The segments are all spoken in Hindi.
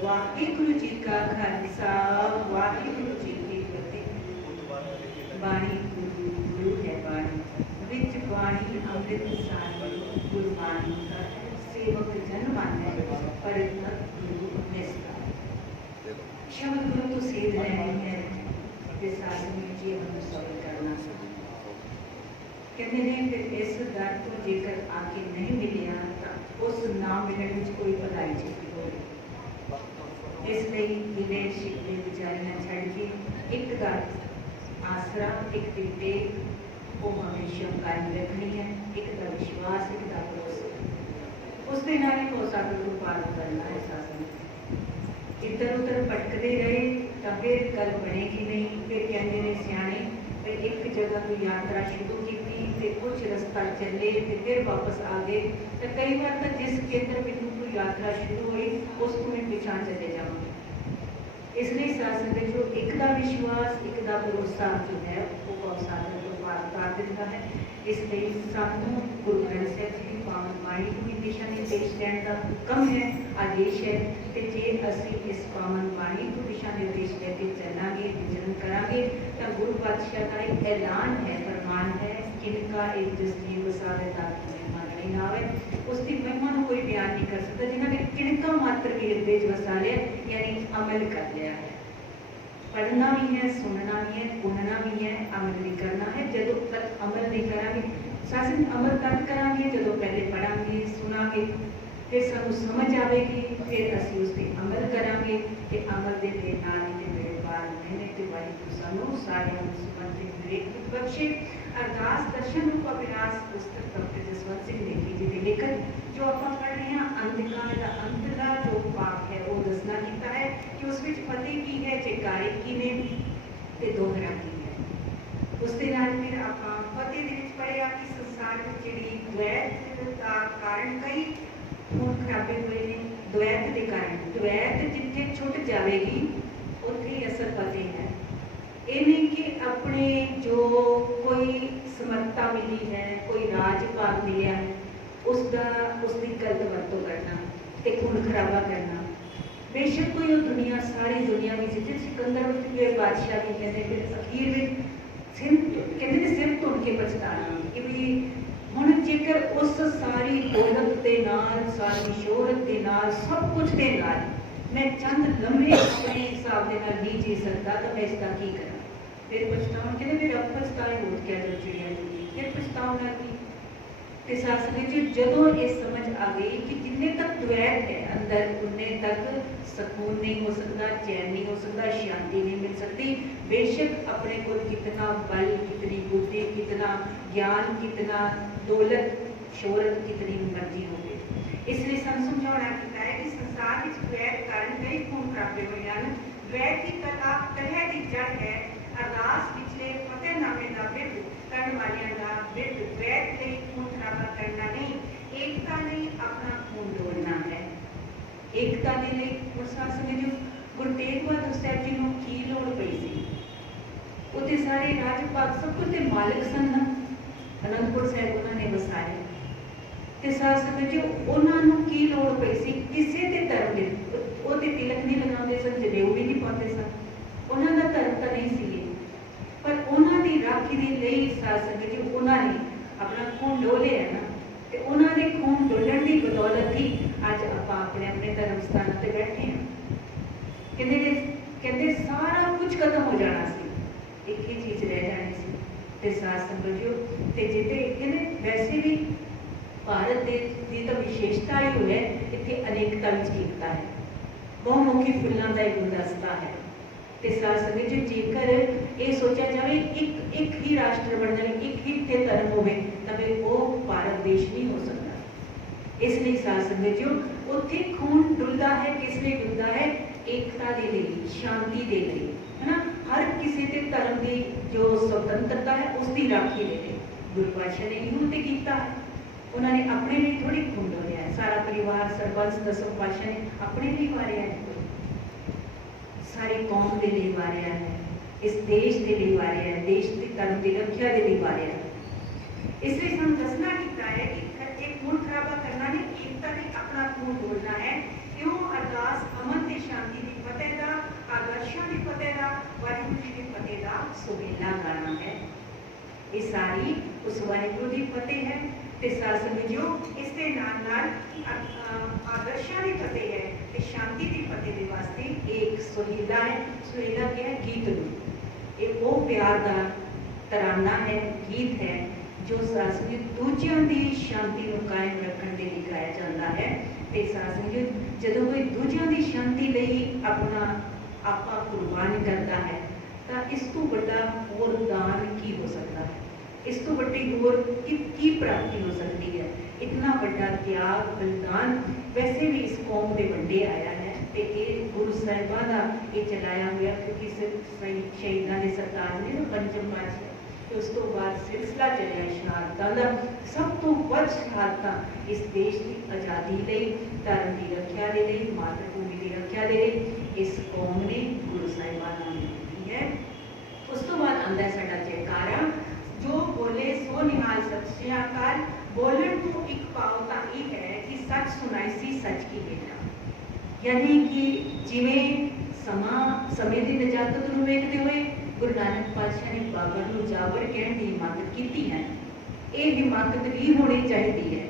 ਵਾਹਿਗੁਰੂ ਜੀ ਕਾ ਖਾਲਸਾ ਵਾਹਿਗੁਰੂ ਜੀ ਕੀ ਫਤਿਹ ਬਾਣੀ ਗੁਰੂ ਗੁਰੂ ਹੈ ਬਾਣੀ ਵਿੱਚ ਬਾਣੀ ਅੰਮ੍ਰਿਤ ਸਾਰੀ ਗੁਰਬਾਣੀ ਦਾ ਸੇਵਕ ਜਨ ਮਾਨੈ ਪੜਤ ਗੁਰੂ ਨਿਸਤਾ ਸ਼ਬਦ ਗੁਰੂ ਤੋਂ ਸੇਧ ਲੈਣੀ ਹੈ ਤੇ ਸਾਧ ਵਿੱਚ ਜੀਵਨ ਨੂੰ ਸਫਲ ਕਰਨਾ ਕਹਿੰਦੇ ਨੇ ਕਿ ਇਸ ਦਰ ਤੋਂ ਜੇਕਰ ਆ ਕੇ ਨਹੀਂ ਮਿਲਿਆ ਤਾਂ ਉਸ ਨਾ ਮਿਲਣ ਵਿੱਚ ਕੋਈ ਭਲਾਈ ਛੇਤੀ ਹੋਵੇ ਇਸ ਲਈ ਦਿਲੇ ਸ਼ਿਕਵੇ ਵਿਚਾਰੀਆਂ ਛੱਡ ਕੇ ਇੱਕ ਦਾ ਆਸਰਾ ਇੱਕ ਦੀ ਟੇਕ ਉਹ ਹਮੇਸ਼ਾ ਕਾਇਮ ਰੱਖਣੀ ਹੈ ਇੱਕ ਦਾ ਵਿਸ਼ਵਾਸ ਇੱਕ ਦਾ ਭਰੋਸਾ ਉਸ ਦੇ ਨਾਲ ਹੀ ਹੋ ਸਕਦਾ ਨੂੰ ਪਾਰ ਕਰਨਾ ਹੈ ਸਾਸਨ ਇੱਧਰ ਉੱਧਰ ਭਟਕਦੇ ਰਹੇ ਤਾਂ ਫਿਰ ਗੱਲ ਬਣੇਗੀ ਨਹੀਂ ਫਿਰ ਕਹਿੰਦੇ ਨੇ ਸਿਆਣੇ ਤੇ ਇੱਕ ਜਗ੍ਹਾ ਤੋਂ ਯਾਤਰਾ ਸ਼ੁਰੂ ਕੀਤੀ ਤੇ ਕੁਝ ਰਸਤਾ ਚੱਲੇ ਤੇ ਫਿਰ ਵਾਪਸ ਆ ਗਏ ਤਾਂ ਕਈ ਵਾਰ ਤਾਂ ਜਿਸ ਕੇਂਦਰ ਬਿੰਦੂ ਤੋਂ ਯਾਤਰਾ ਸ਼ੁਰੂ ਹੋਈ ਉਸ ਤੋਂ ਮੈਂ ਪਿਛਾਂ ਚਲੇ ਜਾਵਾਂਗੇ ਇਸ ਲਈ ਸਾਸਨ ਦੇ ਜੋ ਇੱਕ ਦਾ ਵਿਸ਼ਵਾਸ ਇੱਕ ਦਾ ਭਰੋਸਾ ਜੋ ਹੈ ਉਹ ਬਹੁਤ ਸਾਧਨ ਤੋਂ ਪਾਰ ਕਰ ਦਿੰਦਾ ਹੈ ਇਸ ਲਈ ਸਾਨੂੰ ਗੁਰੂ ਗ੍ਰੰਥ ਸਾਹਿਬ ਜੀ ਦੀ ਪਾਵਨ ਬਾਣੀ ਨੂੰ ਵੀ ਦਿਸ਼ਾ ਨਿਰਦੇਸ਼ ਦੇਣ ਦਾ ਹੁਕਮ ਹੈ ਆਦੇਸ਼ ਹੈ ਤੇ ਜੇ ਅਸੀਂ ਇਸ ਪਾਵਨ ਬਾਣੀ ਤੋਂ ਦਿਸ਼ਾ ਨਿਰਦੇਸ਼ ਲੈ ਕੇ ਚੱਲਾਂਗੇ ਵਿਚਰਨ ਕਰਾਂਗੇ ਤਾਂ ਗੁਰੂ ਪਾਤਸ਼ਾਹ ਦਾ ਇੱਕ ਐਲਾਨ ਹੈ ਫਰਮਾਨ ਹੈ इनका एक जिस बसा है ताकि मेहमान नहीं आवे उसकी मेहमान कोई बयान नहीं कर सकता जिन्होंने किणका मात्र भी हृदय बसा लिया यानी अमल कर लिया है पढ़ना भी है सुनना भी है पुनना भी है अमल भी करना है जदों तक अमल नहीं करा शासन अमल तक करा जो पहले पढ़ा सुना फिर सू समझ आएगी फिर असं उस अमल करा तो अमल के नाल महीने वायुसनु सारे सुमंत्रित विवेक अरदास दर्शन रूप अभिलास पुस्तक डॉक्टर जसवंत सिंह नेगी जी के लेखन जो आप पढ़ रहे हैं अंधकार का अंत का जो पाप है वो दसना कीता है कि उस ਵਿੱਚ ਫਤਿਹ ਕੀ ਹੈ ਜੈਕਾਰੇ ਕੀ ਨੇ ਤੇ ਦੋਹਰਾ ਕੀ ਹੈ ਉਸ ਦੇ ਨਾਲ ਫਿਰ ਆਪਾਂ ਫਤਿਹ ਦੇ ਵਿੱਚ ਪੜਿਆ ਕਿ ਸੰਸਾਰ ਵਿੱਚ ਜਿਹੜੀ ਦ્વੈਤ ਦਾ ਕਾਰਨ ਕਈ ਹੁਣ ਖਰਾਬੇ ਹੋਏ ਨੇ ਦ્વੈਤ ਦੇ ਕਾਰਨ ਦ્વੈਤ ਜਿੱਥੇ ਛੁੱਟ ਜਾਵੇਗੀ ਹੀ ਅਸਲ ਫਤਿਹ ਹੈ, ਇਹ ਨਹੀਂ ਕਿ ਆਪਣੇ ਜੋ ਕੋਈ ਸਮਰੱਥਾ ਮਿਲੀ ਹੈ, ਕੋਈ ਰਾਜ ਭਾਗ ਮਿਲਿਆ ਹੈ ਉਸ ਦਾ ਉਸ ਦੀ ਗਲਤ ਵਰਤੋਂ ਕਰਨਾ ਤੇ ਖੂਨ ਖਰਾਬਾ ਕਰਨਾ। ਬੇਸ਼ੱਕ ਕੋਈ ਉਹ ਦੁਨੀਆ, ਸਾਰੀ ਦੁਨੀਆ ਵਿੱਚ ਜਿੱਥੇ ਸਿਕੰਦਰ ਵਿੱਚ ਵੀ ਬਾਦਸ਼ਾਹ ਵੀ ਕਹਿੰਦੇ, ਫਿਰ ਅਖੀਰ ਵਿੱਚ ਸਿਰ ਕਹਿੰਦੇ ਨੇ ਸਿਰ ਤੋੜ ਕੇ ਪਛਤਾਣਾ ਕਿ ਵੀ ਹੁਣ ਜੇਕਰ ਉਸ ਸਾਰੀ ਦੌਲਤ ਦੇ ਨਾਲ, ਸਾਰੀ ਸ਼ੋਹਰਤ ਦੇ ਨਾਲ ਸਭ ਕੁਝ ਦੇ ਨਾਲ मैं चंद लम्बे अपने हिसाब के नाल नहीं जी सकता तो मैं इसका की करा? फिर पछतावन कहते मेरे अब पछताए हो गया जो चिड़िया फिर पछतावन लगी कि ने जी जदों ये समझ आ गई कि जिन्ने तक द्वैत है अंदर उन्ने तक सुकून नहीं हो सकता, चैन नहीं हो सकता, शांति नहीं मिल सकती। बेशक अपने को कितना बल, कितनी बुद्धि, कितना ज्ञान, कितना दौलत, शोहरत, कितनी मर्ज़ी हो गई इसलिए सन समझाना किया है कि संसार में ਬੇਮਿਆਨ ਵੈਦ ਦੀ ਕਲਾ ਤਹਿ ਦੀ ਜੜ ਹੈ ਅਰਦਾਸ ਪਿਛਲੇ ਫਤਿਹਨਾਮੇ ਦਾ ਬਿਰਦ ਕਰਨ ਵਾਲਿਆਂ ਦਾ ਬਿਰਦ ਵੈਦ ਲਈ ਖੂਨ ਖਰਾਬਾ ਕਰਨਾ ਨਹੀਂ ਏਕਤਾ ਲਈ ਆਪਣਾ ਖੂਨ ਡੋਲਣਾ ਹੈ ਏਕਤਾ ਦੇ ਲਈ ਉਸਾ ਸਮਝੋ ਗੁਰੂ ਤੇਗ ਬਹਾਦਰ ਸਾਹਿਬ ਜੀ ਨੂੰ ਕੀ ਲੋੜ ਪਈ ਸੀ ਉਹਦੇ ਸਾਰੇ ਰਾਜਪਾਲ ਸਭ ਕੁਝ ਦੇ ਮਾਲਕ ਸਨ ਅਨੰਦਪੁਰ ਸਾਹਿਬ ਉਹਨਾਂ ਨੇ ਵਸਾਇਆ ਤੇ ਸਾਸਨ ਜੀ, ਉਹਨਾਂ ਨੂੰ ਕੀ ਲੋੜ ਪਈ ਸੀ? ਕਿਸੇ ਦੇ ਧਰਮ ਦੇ, ਉਹ ਤੇ ਤਿਲਕ ਨਹੀਂ ਲਗਾਉਂਦੇ ਸਨ, ਜਨੇਊ ਵੀ ਨਹੀਂ ਪਾਉਂਦੇ ਸਨ। ਉਹਨਾਂ ਦਾ ਧਰਮ ਤਾਂ ਨਹੀਂ ਸੀ। ਪਰ ਉਹਨਾਂ ਦੀ ਰਾਖੀ ਦੇ ਲਈ ਸਾਸਨ ਜੀ, ਉਹਨਾਂ ਨੇ ਆਪਣਾ ਖੂਨ ਡੋਲਿਆ ਨਾ, ਤੇ ਉਹਨਾਂ ਦੇ ਖੂਨ ਡੋਲਣ ਦੀ ਬਦੌਲਤ ਹੀ ਅੱਜ ਆਪਾਂ ਆਪਣੇ ਆਪਣੇ ਧਰਮ ਸਥਾਨ ਤੇ ਬੈਠੇ ਹਾਂ। ਕਹਿੰਦੇ ਕਹਿੰਦੇ ਸਾਰਾ ਕੁਝ ਖਤਮ ਹੋ ਜਾਣਾ ਸੀ। ਇੱਕ ਹੀ ਚੀਜ਼ ਰਹਿ ਜਾਣੀ ਸੀ। ਤੇ ਸਾਸ ਸੰਗਜੋ ਤੇ ਜਿੱਤੇ ਕਹਿੰਦੇ ਵੈਸੇ ਵੀ ਭਾਰਤ ਦੇ ਦੀ ਤਾਂ ਵਿਸ਼ੇਸ਼ਤਾ ਹੀ ਹੋਇਆ ਇੱਥੇ ਅਨੇਕਤਾ ਵਿੱਚ ਏਕਤਾ ਹੈ ਬਹੁਮੁਖੀ ਫੁੱਲਾਂ ਦਾ ਇੱਕ ਗੁਲਦਸਤਾ ਹੈ ਤੇ ਸਾਸ ਸੰਗਜੋ ਜੇਕਰ ਇਹ ਸੋਚਿਆ ਜਾਵੇ ਇੱਕ ਇੱਕ ਹੀ ਰਾਸ਼ਟਰ ਬਣ ਜਾਵੇ ਇੱਕ ਹੀ ਇੱਥੇ ਧਰਮ ਹੋਵੇ ਤਾਂ ਫਿਰ ਉਹ ਭਾਰਤ ਦੇਸ਼ ਨਹੀਂ ਹੋ ਸਕਦਾ ਇਸ ਲਈ ਸਾਸ ਸੰਗਜੋ ਉੱਥੇ ਖੂਨ ਡੁੱਲਦਾ ਹੈ ਕਿਸ ਲਈ ਡੁੱਲਦਾ ਹੈ ਏਕਤਾ ਦੇ ਲਈ ਸ਼ਾਂਤੀ ਦੇ ਲਈ ਹਨਾ ਹਰ ਕਿਸੇ ਦੇ ਧਰਮ ਦੀ ਜੋ ਸੁਤੰਤਰਤਾ ਹੈ ਉਸ ਦੀ ਰਾਖੀ ਦੇ ਲਈ ਗੁਰੂ ਪਾਤਸ਼ਾਹ ਨੇ ਇਹਨੂੰ ਤੇ ਕੀਤਾ ਹੈ। उन्होंने अपने लिए थोड़ी खून लिया है। सारा परिवार सरबंस दसों पाशाह ने अपने लिए वारिया है। सारी कौम के लिए वारिया है। इस देश के लिए वारिया है। देश की धर्म की रक्षा के लिए वारिया है। इसलिए सू दसना किया है कि एक खून खराबा करना नहीं, एकता नहीं अपना खून बोलना है। क्यों? अरदास, अमन की शांति की फतेह का आदर्शों की फतेह का वाहगुरु जी की फतेह का सुबेला गाना है। ये सारी उस वाहगुरु की फतेह है। ਤੇ ਸਾਧ ਸੰਗਤ ਜੋ ਇਸ ਦੇ ਨਾਲ ਨਾਲ ਅ- ਅ- ਆਦਰਸ਼ਾਂ ਦੀ ਫਤਿਹ ਹੈ ਤੇ ਸ਼ਾਂਤੀ ਦੀ ਫਤਿਹ ਦੇ ਵਾਸਤੇ ਇਹ ਇੱਕ ਸੁਹੇਲਾ ਹੈ ਸੁਹੇਲਾ ਕੀ ਹੈ ਗੀਤ ਨੂੰ ਇਹ ਉਹ ਪਿਆਰ ਦਾ ਤਰਾਨਾ ਹੈ ਗੀਤ ਹੈ ਜੋ ਸਾਧ ਸੰਗਤ ਦੂਜਿਆਂ ਦੀ ਸ਼ਾਂਤੀ ਨੂੰ ਕਾਇਮ ਰੱਖਣ ਦੇ ਲਈ ਗਾਇਆ ਜਾਂਦਾ ਹੈ ਤੇ ਸਾਧ ਸੰਗਤ ਜਦੋਂ ਕੋਈ ਦੂਜਿਆਂ ਦੀ ਸ਼ਾਂਤੀ ਲਈ ਆਪਣਾ ਆਪਾ ਕੁਰਬਾਨ ਕਰਦਾ ਹੈ ਤਾਂ ਇਸ ਤੋਂ ਵੱਡਾ ਹੋਰ ਦਾਨ ਕੀ ਹੋ ਸਕਦਾ ਹੈ ਇਸ ਤੋਂ ਵੱਡੀ ਹੋਰ ਕੀ ਕੀ ਪ੍ਰਾਪਤੀ ਹੋ ਸਕਦੀ ਹੈ? ਇਤਨਾ ਵੱਡਾ ਤਿਆਗ, ਬਲਿਦਾਨ ਵੈਸੇ ਵੀ ਇਸ ਕੌਮ ਦੇ ਵੰਡੇ ਆਇਆ ਹੈ ਤੇ ਇਹ ਗੁਰੂ ਸਾਹਿਬਾਂ ਦਾ ਇਹ ਚਲਾਇਆ ਹੋਇਆ ਕਿਉਂਕਿ ਸਿਰਫ ਸ਼ਹੀਦਾਂ ਦੇ ਸਰਤਾਜ ਨੇ ਨਾ ਪੰਜਮ ਪਾਤਸ਼ਾਹ ਤੇ ਉਸ ਤੋਂ ਬਾਅਦ ਸਿਲਸਿਲਾ ਚੱਲਿਆ ਸ਼ਹਾਦਤਾਂ ਦਾ। ਸਭ ਤੋਂ ਵੱਧ ਸ਼ਹਾਦਤਾਂ ਇਸ ਦੇਸ਼ ਦੀ ਆਜ਼ਾਦੀ ਲਈ, ਧਰਮ ਦੀ ਰੱਖਿਆ ਦੇ ਲਈ, ਮਾਤਰ ਭੂਮੀ ਦੀ ਰੱਖਿਆ ਦੇ ਲਈ ਇਸ ਕੌਮ ਨੇ ਗੁਰੂ ਸਾਹਿਬਾਂ ਨਾਲ ਕੀਤੀ ਹੈ। ਉਸ ਤੋਂ ਬਾਅਦ ਆਂਦਾ ਸਾਡਾ ਜੈਕਾਰਾ। ਜੋ ਬੋਲੇ ਸੋ ਨਿਹਾਲ ਸਤਿ ਸ਼੍ਰੀ ਅਕਾਲ ਬੋਲਣ ਤੋਂ ਇੱਕ ਪਾਉ ਤਾਂ ਇਹ ਹੈ ਕਿ ਸੱਚ ਸੁਣਾਈ ਸੀ ਸੱਚ ਕੀ ਬੇਟਾ ਯਾਨੀ ਕਿ ਜਿਵੇਂ ਸਮਾਂ ਸਮੇਂ ਦੀ ਨਜਾਕਤ ਨੂੰ ਵੇਖਦੇ ਹੋਏ ਗੁਰੂ ਨਾਨਕ ਪਾਤਸ਼ਾਹ ਨੇ ਬਾਬਰ ਨੂੰ ਜਾਬਰ ਕਹਿਣ ਦੀ ਹਿਮਾਕਤ ਕੀਤੀ ਹੈ ਇਹ ਹਿਮਾਕਤ ਵੀ ਹੋਣੀ ਚਾਹੀਦੀ ਹੈ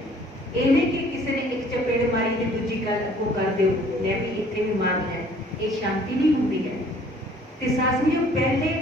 ਇਹ ਨਹੀਂ ਕਿ ਕਿਸੇ ਨੇ ਇੱਕ ਚਪੇੜ ਮਾਰੀ ਤੇ ਦੂਜੀ ਗੱਲ ਅੱਗੋਂ ਕਰ ਦਿਓ ਲੈ ਵੀ ਇੱਥੇ ਵੀ ਮਾਰ ਲੈ ਇਹ ਸ਼ਾਂਤੀ ਨਹੀਂ ਹੁੰਦੀ ਹੈ ਤੇ ਸਾਸਨੀਓ ਪਹਿਲੇ ਕਹਿੰਦੇ ਪਹਿਲੇ ਕੁਝ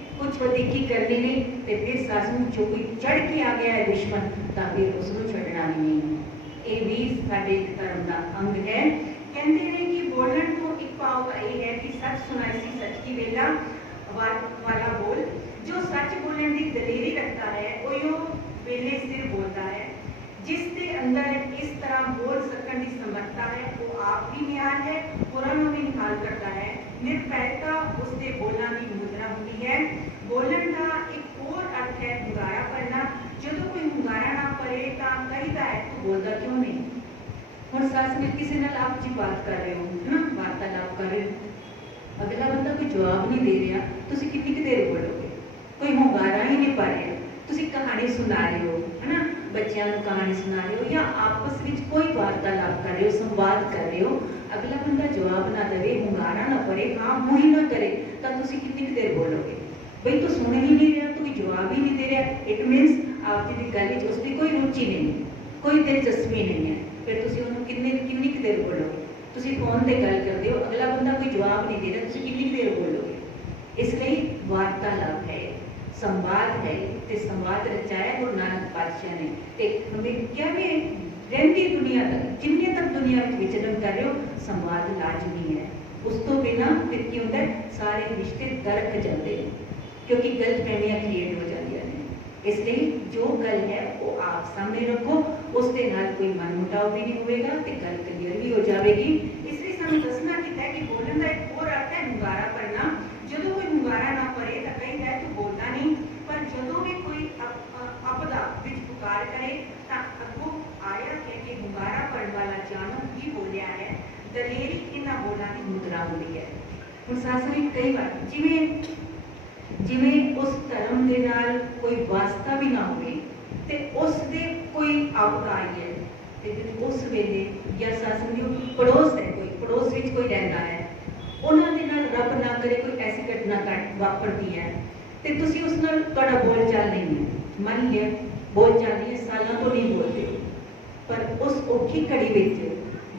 ਕੁਝ ਵਧੀਕੀ ਕਰਨੀ ਨਹੀਂ ਤੇ ਫਿਰ ਸੱਸ ਨੂੰ ਜੋ ਕੋਈ ਚੜ ਕੇ ਆ ਗਿਆ ਹੈ ਦੁਸ਼ਮਣ ਤਾਂ ਫਿਰ ਉਸ ਨੂੰ ਛੱਡਣਾ ਵੀ ਨਹੀਂ ਇਹ ਵੀ ਸਾਡੇ ਧਰਮ ਦਾ ਅੰਗ ਹੈ ਕਹਿੰਦੇ ਨੇ ਕਿ ਬੋਲਣ ਤੋਂ ਇੱਕ ਪਾਉ ਤਾਂ ਇਹ ਹੈ ਕਿ ਸੱਚ ਸੁਣਾਈ ਸੀ ਸੱਚ ਕੀ ਵੇਲਾ ਵਾ- ਵਾਲਾ ਬੋਲ ਜੋ ਸੱਚ ਬੋਲਣ ਦੀ ਦਲੇਰੀ ਰੱਖਦਾ ਹੈ ਉਹ ਉਹ ਵੇਲੇ ਸਿਰ ਬੋਲਦਾ ਹੈ ਜਿਸ ਦੇ ਅੰਦਰ ਇਸ ਤਰ੍ਹਾਂ ਬੋਲ ਸਕਣ ਦੀ ਸਮਰੱਥਾ ਹੈ ਉਹ ਆਪ ਵੀ ਨਿਹਾਲ ਹੈ ਹੋਰਾਂ ਨੂੰ ਵੀ ਨਿਹਾਲ ਕਰਦਾ ਹੈ निर्भयता उसने बोलना की मुद्रा होती है। बोलन का एक और अर्थ है हुंगारा करना जो तो कोई हुंगारा ना करे काम करीता है तो बोलता क्यों नहीं? और साथ में किसी नाल आप जी बात कर रहे हो, है ना? वार्तालाप कर रहे हो। अगला बंदा कोई जवाब नहीं दे रहा तो कितनी देर बोलोगे? कोई हुंगारा ही नहीं पा रहा तुम कहानी सुना रहे हो, है ना? ਬੱਚਿਆਂ ਨੂੰ ਕਹਾਣੀ ਸੁਣਾ ਰਹੇ ਹੋ ਜਾਂ ਆਪਸ ਵਿੱਚ ਕੋਈ ਵਾਰਤਾਲਾਪ ਕਰ ਰਹੇ ਹੋ, ਸੰਵਾਦ ਕਰ ਰਹੇ ਹੋ, ਅਗਲਾ ਬੰਦਾ ਜਵਾਬ ਨਾ ਦੇਵੇ, ਹੁੰਗਾਰਾ ਨਾ ਪਰੇ ਹਾਂ ਮੂੰਹ ਹੀ ਨਾ ਕਰੇ, ਤਾਂ ਤੁਸੀਂ ਕਿੰਨੀ ਕੁ ਦੇਰ ਬੋਲੋਗੇ? ਬਈ ਤੂੰ ਸੁਣ ਹੀ ਨਹੀਂ ਰਿਹਾ, ਤੂੰ ਜਵਾਬ ਹੀ ਨਹੀਂ ਦੇ ਰਿਹਾ। ਇਟ ਮੀਨਸ ਆਪ ਜੀ ਦੀ ਗੱਲ ਵਿੱਚ ਉਸਦੀ ਕੋਈ ਰੁਚੀ ਨਹੀਂ, ਕੋਈ ਦਿਲਚਸਪੀ ਨਹੀਂ ਹੈ। ਫਿਰ ਤੁਸੀਂ ਉਹਨੂੰ ਕਿੰਨੇ, ਕਿੰਨੀ ਕੁ ਦੇਰ ਬੋਲੋਗੇ? ਤੁਸੀਂ ਫੋਨ ਤੇ ਗੱਲ ਕਰਦੇ ਹੋ, ਅਗਲਾ ਬੰਦਾ ਕੋਈ ਜਵਾਬ ਨਹੀਂ ਦੇ ਰਿਹਾ, ਤੁਸੀਂ ਕਿੰਨੀ ਕੁ ਦੇਰ ਬੋਲੋਗੇ? ਇਸ ਲਈ ਵਾਰਤਾਲਾਪ ਹੈ। ਸੰਵਾਦ ਹੈ ਤੇ ਸੰਵਾਦ ਰਚਾਇਆ ਗੁਰੂ ਨਾਨਕ ਪਾਤਸ਼ਾਹ ਨੇ ਤੇ ਉਹਨੇ ਕਿਹਾ ਵੀ ਰਹਿੰਦੀ ਦੁਨੀਆ ਤੱਕ ਜਿੰਨੇ ਤੱਕ ਦੁਨੀਆ ਵਿੱਚ ਵਿਚਰਨ ਕਰ ਰਹੇ ਹੋ ਸੰਵਾਦ ਲਾਜ਼ਮੀ ਹੈ ਉਸ ਤੋਂ ਬਿਨਾ ਫਿਰ ਕੀ ਹੁੰਦਾ ਹੈ? ਸਾਰੇ ਰਿਸ਼ਤੇ ਦਰਕ ਜਾਂਦੇ ਨੇ ਕਿਉਂਕਿ ਗਲਤ ਫਹਿਮੀਆਂ ਕ੍ਰੀਏਟ ਹੋ ਜਾਂਦੀਆਂ ਨੇ ਇਸ ਲਈ ਜੋ ਗੱਲ ਹੈ ਉਹ ਆਪ ਸਾਹਮਣੇ ਰੱਖੋ ਉਸ ਦੇ ਨਾਲ ਕੋਈ ਮਨਮੁਟਾਵ ਵੀ ਨਹੀਂ ਹੋਵੇਗਾ ਤੇ ਗੱਲ ਕਲੀਅਰ ਵੀ ਹੋ ਜਾਵੇਗੀ ਇਸ ਲਈ ਸਾਨੂੰ ਦੱਸਣਾ ਕੀਤਾ ਹੈ ਕਿ ਬੋਲਣ ਦਾ ਇੱਕ ਹੋਰ ਅਰਥ ਹੈ ਹੁੰਗਾਰਾ ਵਿੱਚ ਕਰੇ ਤਾਂ ਅੱਗੋਂ ਆਇਆ ਕਿ ਕਿ ਹੁੰਗਾਰਾ ਪੜਨ ਵਾਲਾ ਜਾਣੋ ਕੀ ਬੋਲਿਆ ਹੈ? ਦਲੇਰੀ ਇਹਨਾਂ ਬੋਲਾਂ ਦੀ ਮੁਦਰਾ ਹੁੰਦੀ ਹੈ। ਹੁਣ ਸਾਸਰੀ, ਕਈ ਵਾਰ ਜਿਵੇਂ ਜਿਵੇਂ ਉਸ ਧਰਮ ਦੇ ਨਾਲ ਕੋਈ ਵਾਸਤਾ ਵੀ ਨਾ ਹੋਵੇ ਤੇ ਉਸ ਦੇ ਕੋਈ ਆਪਦਾ ਹੈ, ਤੇ ਫਿਰ ਉਸ ਵੇਲੇ ਜਾਂ ਸਾਸਰੀ ਪੜੋਸ ਹੈ ਕੋਈ, ਪੜੋਸ ਵਿੱਚ ਕੋਈ ਰਹਿੰਦਾ ਹੈ, ਉਹਨਾਂ ਦੇ ਨਾਲ ਰੱਬ ਨਾ ਕਰੇ ਕੋਈ ਐਸੀ ਘਟਨਾ ਵਾਪਰਦੀ ਹੈ। ਤੇ ਤੁਸੀਂ ਉਸ ਨਾਲ ਤੁਹਾਡਾ ਬੋਲ ਚਾਲ ਨਹੀਂ ਹੈ। ਮੰਨ ਲਿਆ ਬੋਲ ਚਾਲ ਨਹੀਂ ਹੈ, ਸਾਲਾਂ ਤੋਂ ਨਹੀਂ ਬੋਲਦੇ ਪਰ ਉਸ ਔਖੀ ਘੜੀ ਵਿੱਚ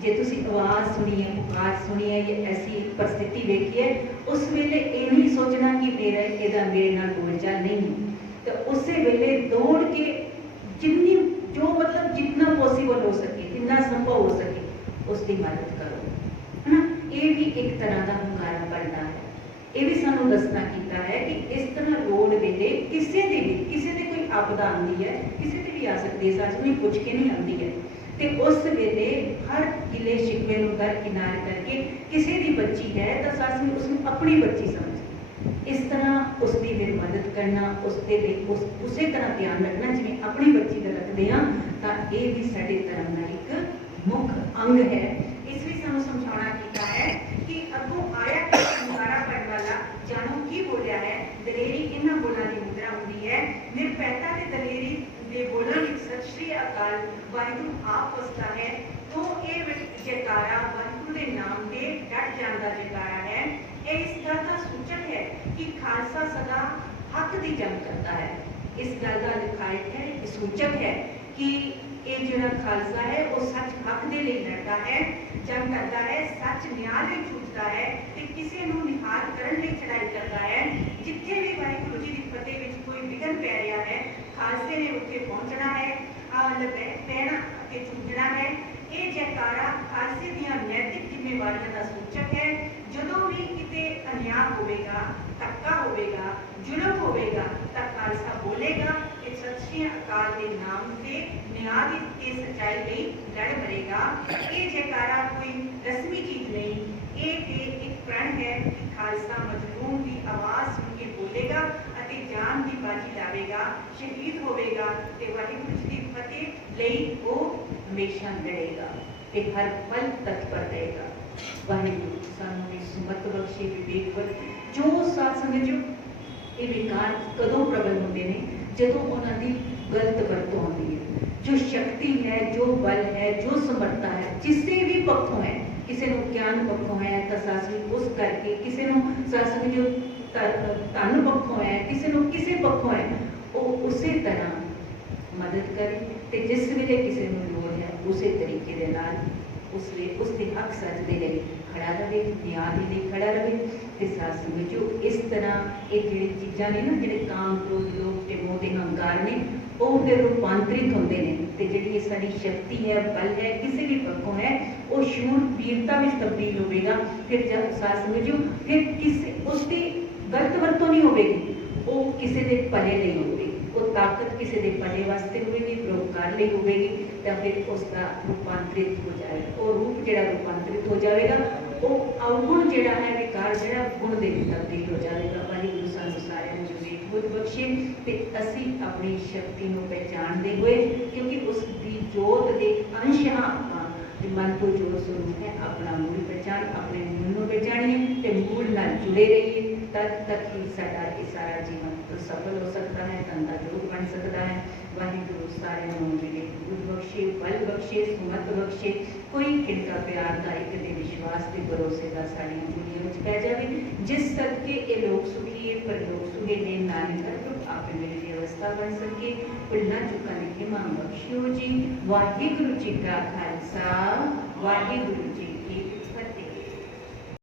ਜੇ ਤੁਸੀਂ ਆਵਾਜ਼ ਸੁਣੀ ਹੈ ਪੁਕਾਰ ਸੁਣੀ ਹੈ ਜਾਂ ਐਸੀ ਪਰਿਸਥਿਤੀ ਵੇਖੀ ਹੈ ਉਸ ਵੇਲੇ ਇਹ ਨਹੀਂ ਸੋਚਣਾ ਕਿ ਮੇਰਾ ਇਹਦਾ ਮੇਰੇ ਨਾਲ ਬੋਲਚਾਲ ਨਹੀਂ ਹੈ ਤੇ ਉਸੇ ਵੇਲੇ ਦੌੜ ਕੇ ਜਿੰਨੀ ਜੋ ਮਤਲਬ ਜਿੰਨਾ ਪੋਸੀਬਲ ਹੋ ਸਕੇ ਜਿੰਨਾ ਸੰਭਵ ਹੋ ਸਕੇ ਉਸ ਦੀ ਮਦਦ ਕਰੋ ਹਨਾ ਇਹ ਵੀ ਇੱਕ ਤਰ੍ਹਾਂ ਦਾ ਹੁੰਗਾਰਾ ਬਣਦਾ ਹੈ ਇਹ ਵੀ ਸਾਨੂੰ ਦੱਸਣਾ ਕੀਤਾ ਹੈ ਕਿ ਇਸ ਤਰ੍ਹਾਂ ਲੋੜ ਵੇਲੇ ਕਿਸੇ ਦੇ ਵੀ ਕਿਸੇ ਦੇ ਕੋਈ ਆਪਦਾ ਆਉਂਦੀ ਹੈ ਕਿਸੇ ਤੇ ਵੀ ਆ ਸਕਦੀ ਹੈ ਸੱਚ ਨੂੰ ਪੁੱਛ ਕੇ ਨਹੀਂ ਆਉਂਦੀ ਹੈ ਤੇ ਉਸ ਵੇਲੇ ਹਰ ਗਿਲੇ ਸ਼ਿਕਵੇ ਨੂੰ ਦਰਕਿਨਾਰ ਕਰਕੇ ਕਿਸੇ ਦੀ ਬੱਚੀ ਹੈ ਤਾਂ ਸੱਸ ਨੂੰ ਉਸ ਨੂੰ ਆਪਣੀ ਬੱਚੀ ਸਮਝੇ ਇਸ ਤਰ੍ਹਾਂ ਉਸ ਦੀ ਫਿਰ ਮਦਦ ਕਰਨਾ ਉਸ ਦੇ ਲਈ ਉਸ ਉਸੇ ਤਰ੍ਹਾਂ ਧਿਆਨ ਰੱਖਣਾ ਜਿਵੇਂ ਆਪਣੀ ਬੱਚੀ ਦਾ ਰੱਖਦੇ ਹਾਂ ਤਾਂ ਇਹ ਵੀ ਸਾਡੇ ਧਰਮ ਦਾ ਇੱਕ ਮੁੱਖ ਅੰਗ ਹੈ ਇਸ ਵਿੱਚ ਸਾਨੂੰ ਸਮਝਾਉਣਾ ਕੀਤਾ ਹੈ ਕਿ ਅੱਗੋਂ ਆਇਆ ਕਿ ਸੰਸਾਰਾ ਪੜਨ ਵਾਲਾ ਜਾਣੋ ਕੀ ਬੋਲਿਆ ਹੈ ਦਲੇਰੀ ਇਹਨਾਂ ਬੋਲਾਂ ਦੀ ਮੁਦਰਾ ਹੁੰਦੀ ਹੈ ਨਿਰਪੈਤਾ ਸ਼੍ਰੀ ਅਕਾਲ ਵਾਹਿਗੁਰੂ ਆਪ ਵਸਦਾ ਹੈ, ਤੋਂ ਇਹ ਜੈਕਾਰਾ ਵਾਹਿਗੁਰੂ ਦੇ ਨਾਮ ਦੇ ਡਟ ਜਾਣ ਜੈਕਾਰਾ ਹੈ। ਇਹ ਇਸ ਗੱਲ ਦਾ ਸੂਚਕ ਹੈ ਕਿ ਖਾਲਸਾ ਸਦਾ ਹੱਕ ਦੀ ਜੰਗ ਕਰਦਾ ਹੈ। ਇਸ ਗੱਲ ਦਾ ਲਿਖਾਇਤ ਹੈ, ਇਹ ਸੂਚਕ ਹੈ ਕਿ ਇਹ ਜਿਹੜਾ ਖਾਲਸਾ ਹੈ, ਉਹ ਸੱਚ ਹੱਕ ਦੇ ਲਈ ਲੜਦਾ ਹੈ, ਜੰਗ ਕਰਦਾ ਹੈ, ਸੱਚ ਨਿਆਂ ਲਈ ਜੂਝਦਾ ਹੈ ਤੇ ਕਿਸੇ ਨੂੰ ਨਿਹਾਲ ਕਰਨ ਲਈ ਚੜਾਈ ਕਰਦਾ ਹੈ। ਜਿੱਥੇ ਵੀ ਵਾਹਿਗੁਰੂ ਜੀ ਦੀ ਫਤਿਹ ਵਿੱਚ ਕੋਈ ਵਿਘਨ ਪੈ ਰਿਹਾ ਹੈ, ਖਾਲਸੇ ਨੇ ਉੱਥੇ ਹੈ ਆ ਲਪੈ ਪੈਣਾ ਅਤੇ ਚੁੰਝਣਾ ਹੈ ਇਹ ਜੈਕਾਰਾ ਖਾਲਸੇ ਦੀਆਂ ਨੈਤਿਕ ਜ਼ਿੰਮੇਵਾਰੀਆਂ ਦਾ ਸੂਚਕ ਹੈ ਜਦੋਂ ਵੀ ਕਿਤੇ ਅਨਿਆਂ ਹੋਵੇਗਾ ਧੱਕਾ ਹੋਵੇਗਾ ਜ਼ੁਲਮ ਹੋਵੇਗਾ ਤਾਂ ਖਾਲਸਾ ਬੋਲੇਗਾ ਕਿ ਸਤਿ ਸ਼੍ਰੀ ਅਕਾਲ ਦੇ ਨਾਮ ਤੇ ਨਿਆਂ ਦੀ ਤੇ ਸੱਚਾਈ ਲਈ ਲੜ ਮਰੇਗਾ ਇਹ ਜੈਕਾਰਾ ਕੋਈ ਰਸਮੀ ਚੀਜ਼ ਨਹੀਂ ਇਹ ਤੇ ਇੱਕ ਪ੍ਰਣ ਹੈ ਕਿ ਖਾਲਸਾ ਮਜ਼ਲੂਮ ਦੀ ਆਵਾਜ਼ ਸੁਣ ਕੇ ਬੋਲੇਗਾ ਅਤੇ ਜਾਨ ਦੀ ਬਾਜੀ ਲਾਵੇਗਾ ਸ਼ਹੀਦ ਹੋਵੇਗਾ ਤੇ ਵਾਹਿਗੁਰੂ ਜੀ ਦੀ ਫਤਿਹ ਲਈ ਉਹ ਹਮੇਸ਼ਾ ਲੜੇਗਾ ਤੇ ਹਰ ਪਲ ਤਤਪਰ ਰਹੇਗਾ ਵਾਹਿਗੁਰੂ ਸਾਨੂੰ ਵੀ ਸੁਮਤ ਬਖਸ਼ੇ ਵਿਵੇਕ ਬਖਸ਼ੇ ਜੋ ਸਾਥ ਸੰਗਤ ਜੋ ਇਹ ਵਿਕਾਰ ਕਦੋਂ ਪ੍ਰਬਲ ਹੁੰਦੇ ਨੇ ਜਦੋਂ ਉਹਨਾਂ ਦੀ ਗਲਤ ਵਰਤੋਂ ਹੁੰਦੀ ਹੈ ਜੋ ਸ਼ਕਤੀ ਹੈ ਜੋ ਬਲ ਹੈ ਜੋ ਸਮਰੱਥਾ ਹੈ ਕਿਸੇ ਵੀ ਪੱਖੋਂ ਹੈ ਕਿਸੇ ਨੂੰ ਗਿਆਨ ਪੱਖੋਂ ਹੈ ਤਾਂ ਸਾਸੀ ਉਸ ਕਰਕੇ ਕਿਸੇ ਨੂੰ ਸਾਸੀ ਜੋ ਧ- ਧਨ ਪੱਖੋਂ ਹੈ ਕਿਸੇ ਨੂੰ ਕਿਸੇ ਪੱਖੋਂ ਹੈ ਉਹ ਉਸੇ ਤਰ੍ਹਾਂ ਮਦਦ ਕਰੇ ਤੇ ਜਿਸ ਵੇਲੇ ਕਿਸੇ ਨੂੰ ਲੋੜ ਹੈ ਉਸੇ ਤਰੀਕੇ ਦੇ ਨਾਲ ਉਸ ਵੇ ਉਸ ਦੇ ਹੱਕ ਸੱਚ ਦੇ ਲਈ ਖੜਾ ਰਵੇ ਨਿਆਂ ਦੇ ਲਈ ਖੜਾ ਰਵੇ ਤੇ ਸਾਥ ਸਮਝੋ ਇਸ ਤਰ੍ਹਾਂ ਇਹ ਜਿਹੜੀ ਚੀਜ਼ਾਂ ਨੇ ਨਾ ਜਿਹੜੇ ਕਾਮ ਕ੍ਰੋਧ ਲੋਭ ਤੇ ਮੋਹ ਤੇ ਹੰਕਾਰ ਨੇ ਉਹ ਫਿਰ ਰੂਪਾਂਤਰਿਤ ਹੁੰਦੇ ਨੇ ਤੇ ਜਿਹੜੀ ਇਹ ਸਾਡੀ ਸ਼ਕਤੀ ਹੈ ਬਲ ਹੈ ਕਿਸੇ ਵੀ ਪੱਖੋਂ ਹੈ ਉਹ ਸ਼ੂਰ ਵੀਰਤਾ ਵਿੱਚ ਤਬਦੀਲ ਹੋਵੇਗਾ ਫਿਰ ਜਦ ਸਾਥ ਸਮਝੋ ਫਿਰ ਕਿਸੇ ਉਸ ਦੀ ਗਲਤ ਵਰਤੋਂ ਨਹੀਂ ਹੋਵੇਗੀ। ਉਹ ਕਿਸੇ ਦੇ ਭਲੇ ਲਈ ਹੋਵੇਗੀ। ਉਹ ਤਾਕਤ ਕਿਸੇ ਦੇ ਭਲੇ ਵਾਸਤੇ ਹੋਵੇਗੀ, ਪਰਉਪਕਾਰ ਲਈ ਹੋਵੇਗੀ ਤਾਂ ਫਿਰ ਉਸ ਦਾ ਰੂਪਾਂਤਰਿਤ ਹੋ ਜਾਏਗਾ ਉਹ ਰੂਪ ਜਿਹੜਾ ਰੂਪਾਂਤਰਿਤ ਹੋ ਜਾਵੇਗਾ, ਉਹ ਅਵਗੁਣ ਜਿਹੜਾ ਹੈ, ਵਿਕਾਰ ਜਿਹੜਾ, ਗੁਣ ਦੇ ਵਿੱਚ ਤਬਦੀਲ ਹੋ ਜਾਵੇਗਾ। ਵਾਹਿਗੁਰੂ ਸਾਨੂੰ ਸਾਰਿਆਂ ਨੂੰ ਵਿਵੇਕ ਬੁੱਧ ਬਖਸ਼ੇ ਤੇ ਅਸੀਂ ਆਪਣੀ ਸ਼ਕਤੀ ਨੂੰ ਪਹਿਚਾਣਦੇ ਹੋਏ, ਕਿਉਂਕਿ ਉਸ ਦੀ ਜੋਤ ਦੇ ਅੰਸ਼ ਹਾਂ ਆਪਾਂ। ਤੇ ਮਨ ਤੋਂ ਜੋ ਸਰੂਪ ਹੈ, ਆਪਣਾ ਮੂਲ ਪਹਿਚਾਣ, ਆਪਣੇ ਮੂਲ ਨੂੰ ਪਹਿਚਾਨੀਏ ਤੇ ਮੂਲ ਨਾਲ ਜੁੜੇ ਰਹੀਏ। ਤਦ ਤੱਕ ਹੀ ਸਾਡਾ ਇਹ ਸਾਰਾ ਜੀਵਨ ਸਫਲ ਹੋ ਸਕਦਾ ਹੈ ਧੰਦਾ ਜੋਗ ਬਣ ਸਕਦਾ ਹੈ ਵਾਹਿਗੁਰੂ ਸਾਰਿਆਂ ਨੂੰ ਮਿਲੇ ਬੁੱਧ ਬਖਸ਼ੇ ਬਲ ਬਖਸ਼ੇ ਸੁਮਤ ਬਖਸ਼ੇ ਕੋਈ ਕਿਰਕਾ ਪਿਆਰ ਦਾ ਇੱਕ ਦੇ ਵਿਸ਼ਵਾਸ ਤੇ ਭਰੋਸੇ ਦਾ ਸਾਡੀਆਂ ਦੁਨੀਆਂ ਵਿੱਚ ਪੈ ਜਾਵੇ ਜਿਸ ਸਦਕੇ ਇਹ ਲੋਕ ਸੁਖੀ ਹੈ ਪਰ ਲੋਕ ਸੁਖੇ ਨੇ ਨਾਨਕ ਪ੍ਰਭ ਆਪੇ ਮਿਲੇ ਦੀ ਅਵਸਥਾ ਬਣ ਸਕੇ ਭੁੱਲਾਂ ਚੁੱਕਾਂ ਦੀ ਖਿਮਾ ਬਖਸ਼ਿਓ ਜੀ ਵਾਹਿਗੁਰੂ ਜੀ ਕਾ ਖਾਲਸਾ ਵਾਹਿਗੁਰੂ ਜੀ ਕੀ ਫਤਿਹ